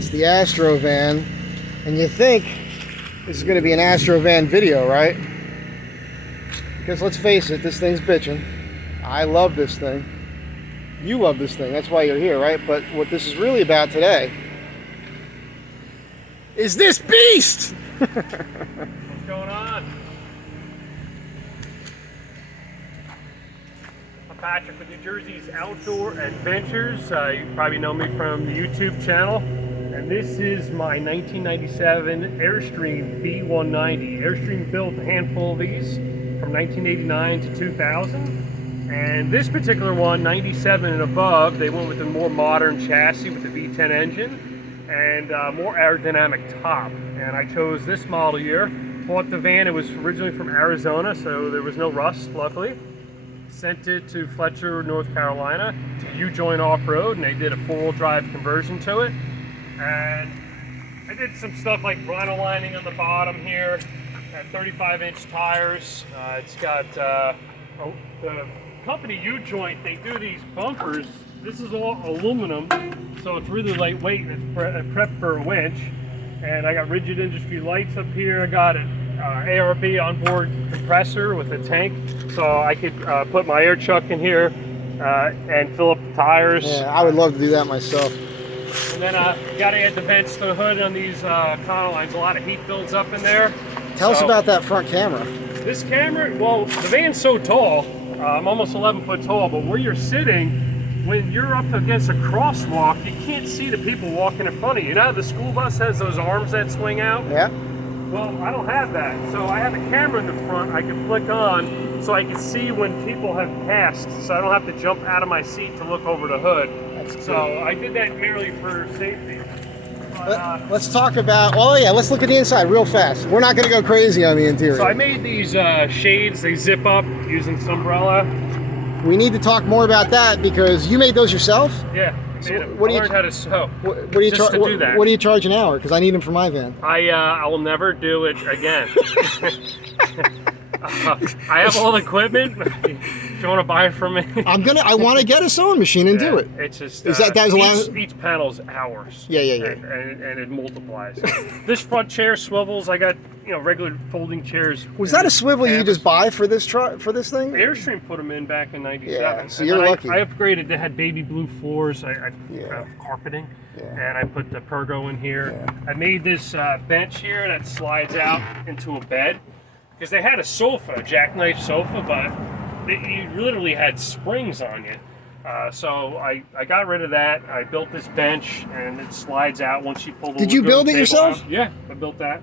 It's the Astro van, and you think this is going to be an Astro van video, right? Because let's face it, this thing's bitching. I love this thing. You love this thing. That's why you're here, right? But what this is really about today is this beast! What's going on? I'm Patrick with New Jersey's Outdoor Adventures. You probably know me from the YouTube channel. And this is my 1997 Airstream B190. Airstream built a handful of these from 1989 to 2000. And this particular one, 97 and above, they went with a more modern chassis with the V10 engine and more aerodynamic top. And I chose this model year. Bought the van, it was originally from Arizona, so there was no rust, luckily. Sent it to Fletcher, North Carolina, to U-Joint Off-Road, and they did a four-wheel drive conversion to it. And I did some stuff like vinyl lining on the bottom here, at 35-inch tires. It's got the company U-Joint, they do these bumpers. This is all aluminum, so it's really lightweight and it's prepped for a winch. And I got rigid industry lights up here. I got an ARB onboard compressor with a tank, so I could put my air chuck in here and fill up the tires. Yeah, I would love to do that myself. And then got to add the vents to the hood on these Econolines. A lot of heat builds up in there. Tell us about that front camera. This camera, well, the van's so tall. I'm almost 11 foot tall, but where you're sitting, when you're up against a crosswalk, you can't see the people walking in front of you. You know how the school bus has those arms that swing out? Yeah. Well, I don't have that. So I have a camera in the front I can flick on so I can see when people have passed, so I don't have to jump out of my seat to look over the hood. So I did that merely for safety. But, let's talk about, oh yeah, let's look at the inside real fast. We're not going to go crazy on the interior. So I made these shades, they zip up using this umbrella. We need to talk more about that because you made those yourself? Yeah. So I learned how to sew. What do you charge an hour? Because I need them for my van. I will never do it again. I have all the equipment. If you want to buy it from me, I want to get a sewing machine and do it. It's just each panel's hours. Yeah. And it multiplies. This front chair swivels. I got regular folding chairs. Was that a swivel you just buy for this thing? Airstream put them in back in '97. Yeah, so you're lucky. I upgraded. They had baby blue floors. I carpeting, and I put the Pergo in here. Yeah. I made this bench here that slides out into a bed because they had a sofa, a jackknife sofa, but you literally had springs on you. So I got rid of that. I built this bench, and it slides out once you pull the. Did you build it yourself? Out. Yeah, I built that.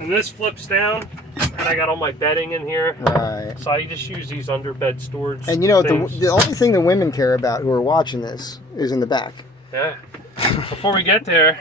And this flips down, and I got all my bedding in here. Right. So I just use these underbed storage. And the only thing the women care about who are watching this is in the back. Yeah. Before we get there,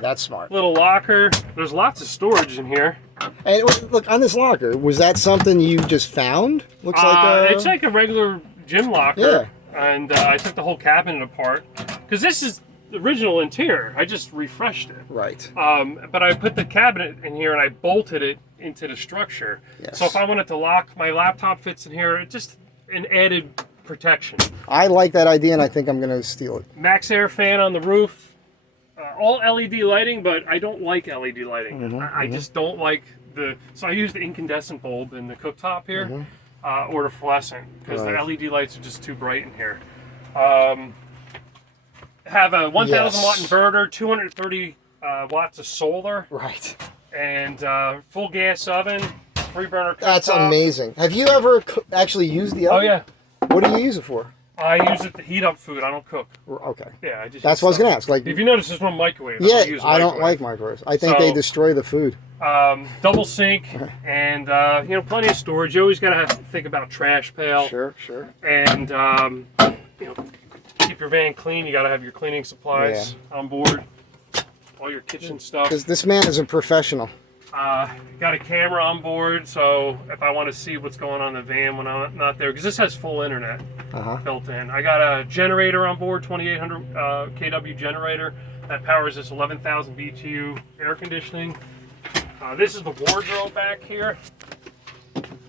that's smart. Little locker. There's lots of storage in here. And look, on this locker, was that something you just found? Looks like it's like a regular gym locker. Yeah. And I took the whole cabinet apart because this is the original interior. I just refreshed it. Right. But I put the cabinet in here and I bolted it into the structure. Yes. So if I wanted to lock, my laptop fits in here. It's just an added protection. I like that idea, and I think I'm going to steal it. Max Air fan on the roof. All LED lighting, but I don't like LED lighting. I just don't like so I use the incandescent bulb in the cooktop here, or the fluorescent, because the LED lights are just too bright in here. Have a 1,000 watt inverter, 230 watts of solar. Right. And full gas oven, 3-burner cooktop. That's amazing. Have you ever actually used the oven? Oh yeah. What do you use it for? I use it to heat up food. I don't cook. Okay. Yeah, I just. That's what I was gonna ask. Like, if you notice, there's no microwave. Yeah, I don't like microwaves. I think they destroy the food. Double sink and plenty of storage. You always gotta think about trash pail. Sure. And keep your van clean. You gotta have your cleaning supplies on board. All your kitchen stuff. Because this man is a professional. Got a camera on board, so if I want to see what's going on in the van when I'm not there, because this has full internet built in. I got a generator on board, 2800 kW generator that powers this 11,000 BTU air conditioning. This is the wardrobe back here.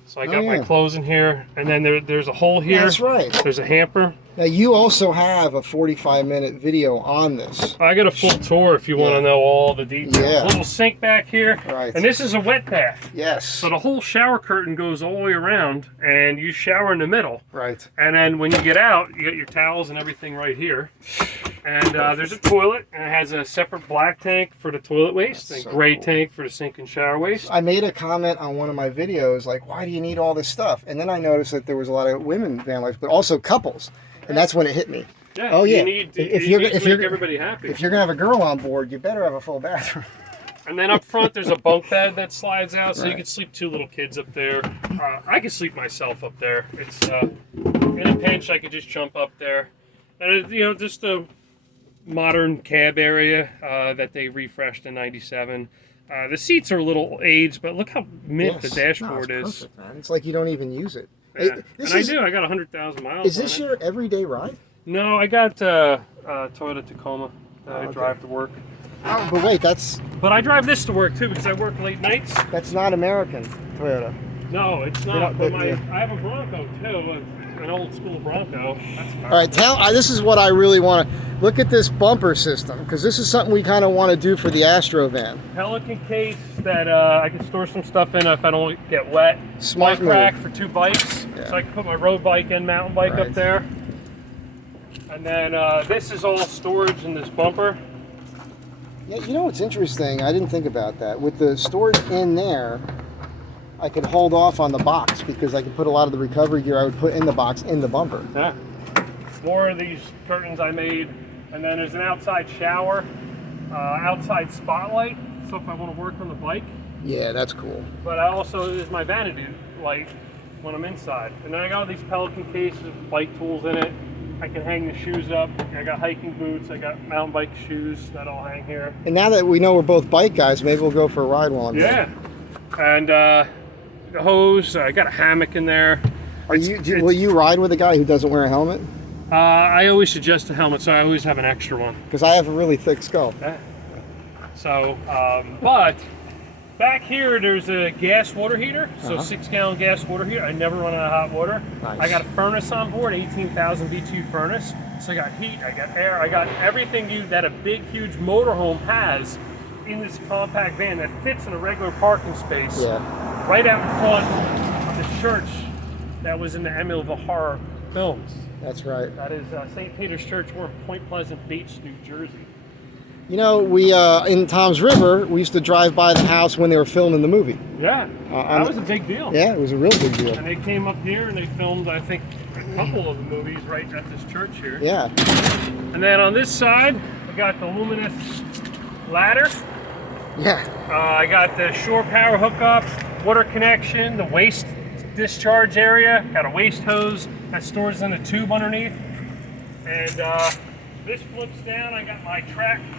So I got my clothes in here, and then there's a hole here. That's right. There's a hamper. Now you also have a 45-minute video on this. I got a full tour if you want to know all the details. Yeah. A little sink back here. Right. And this is a wet bath. Yes. So the whole shower curtain goes all the way around, and you shower in the middle. Right. And then when you get out, you got your towels and everything right here. And there's a toilet, and it has a separate black tank for the toilet waste, and gray tank for the sink and shower waste. I made a comment on one of my videos, like, why do you need all this stuff? And then I noticed that there was a lot of women van life, but also couples. And that's when it hit me. Yeah, oh yeah. If you're make everybody happy. If you're gonna have a girl on board, you better have a full bathroom. And then up front, there's a bunk bed that slides out, so you can sleep 2 little kids up there. I can sleep myself up there. It's in a pinch, I could just jump up there. And just a modern cab area that they refreshed in '97. The seats are a little aged, but look how mint the dashboard is. Perfect, man. It's like you don't even use it. Yeah. I do. I got 100,000 miles. Is this your everyday ride? No, I got Toyota Tacoma that I drive to work. Oh, but wait, that's... But I drive this to work too because I work late nights. That's not American Toyota. No, it's not. But I have a Bronco too, an old school Bronco. All right, this is what I really want to... Look at this bumper system, because this is something we kind of want to do for the Astro van. Pelican case that I can store some stuff in if I don't get wet. Smart move. Rack for 2 bikes, so I can put my road bike and mountain bike up there. And then this is all storage in this bumper. Yeah, you know what's interesting? I didn't think about that. With the storage in there, I could hold off on the box because I could put a lot of the recovery gear I would put in the box in the bumper. Yeah. More of these curtains I made. And then there's an outside shower, outside spotlight, so if I want to work on the bike. Yeah, that's cool. But I also, there's my vanity light when I'm inside. And then I got all these Pelican cases with bike tools in it. I can hang the shoes up. I got hiking boots. I got mountain bike shoes that all hang here. And now that we know we're both bike guys, maybe we'll go for a ride while I'm there. And the hose, I got a hammock in there. Will you ride with a guy who doesn't wear a helmet? I always suggest a helmet, so I always have an extra one. Because I have a really thick skull. Yeah. So, but back here there's a gas water heater, so 6-gallon gas water heater. I never run out of hot water. Nice. I got a furnace on board, 18,000 BTU furnace. So I got heat, I got air, I got everything that a big, huge motorhome has in this compact van that fits in a regular parking space. Yeah. Right out in front of the church that was in the Amityville Horror films. That's right. That is St. Peter's Church. We're in Point Pleasant Beach, New Jersey. You know, we in Tom's River, we used to drive by the house when they were filming the movie. Yeah, that was a big deal. Yeah, it was a real big deal. And they came up here and they filmed, I think, a couple of the movies right at this church here. Yeah. And then on this side, I got the luminous ladder. Yeah. I got the shore power hookup, water connection, the waste discharge area. Got a waste hose that stores in a tube underneath. And this flips down. I got my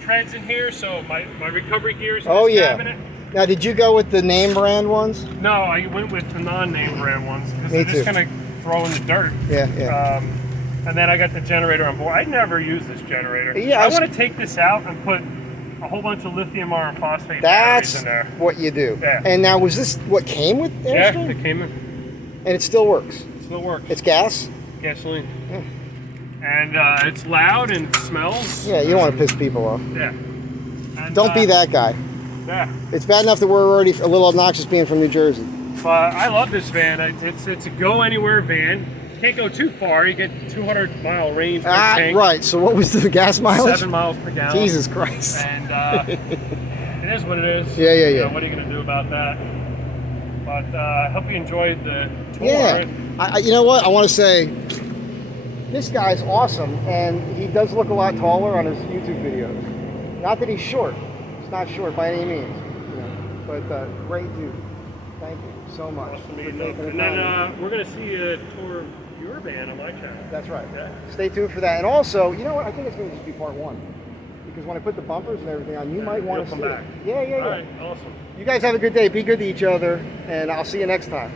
treads in here, so my recovery gears in this cabinet. Now, did you go with the name brand ones? No, I went with the non-name brand ones because Me they're just going to throw in the dirt. Yeah. And then I got the generator on board. I never use this generator. Yeah, I want to take this out and put a whole bunch of lithium iron phosphate batteries in there. That's what you do. Yeah. And now, was this what came with Airstream? Yeah, it came in. And it still works? It still works. It's gas? Gasoline. Yeah. And it's loud and smells. Yeah, you don't want to piss people off. Yeah. And, don't be that guy. Yeah. It's bad enough that we're already a little obnoxious being from New Jersey. But I love this van. It's a go anywhere van. Can't go too far. You get 200-mile range. Right. So what was the gas mileage? 7 miles per gallon. Jesus Christ. And it is what it is. Yeah. You know, what are you going to do about that? But I hope you enjoyed the tour. Yeah. You know what? I want to say this guy's awesome, and he does look a lot taller on his YouTube videos. Not that he's short. He's not short by any means. You know, but great dude. Thank you so much. Awesome to meet you. And then we're going to see a tour of your van on my channel. That's right. Yeah. Stay tuned for that. And also, you know what? I think it's going to just be part 1. Because when I put the bumpers and everything on, you might want to come see back. it. Yeah. All right, awesome. You guys have a good day. Be good to each other, and I'll see you next time.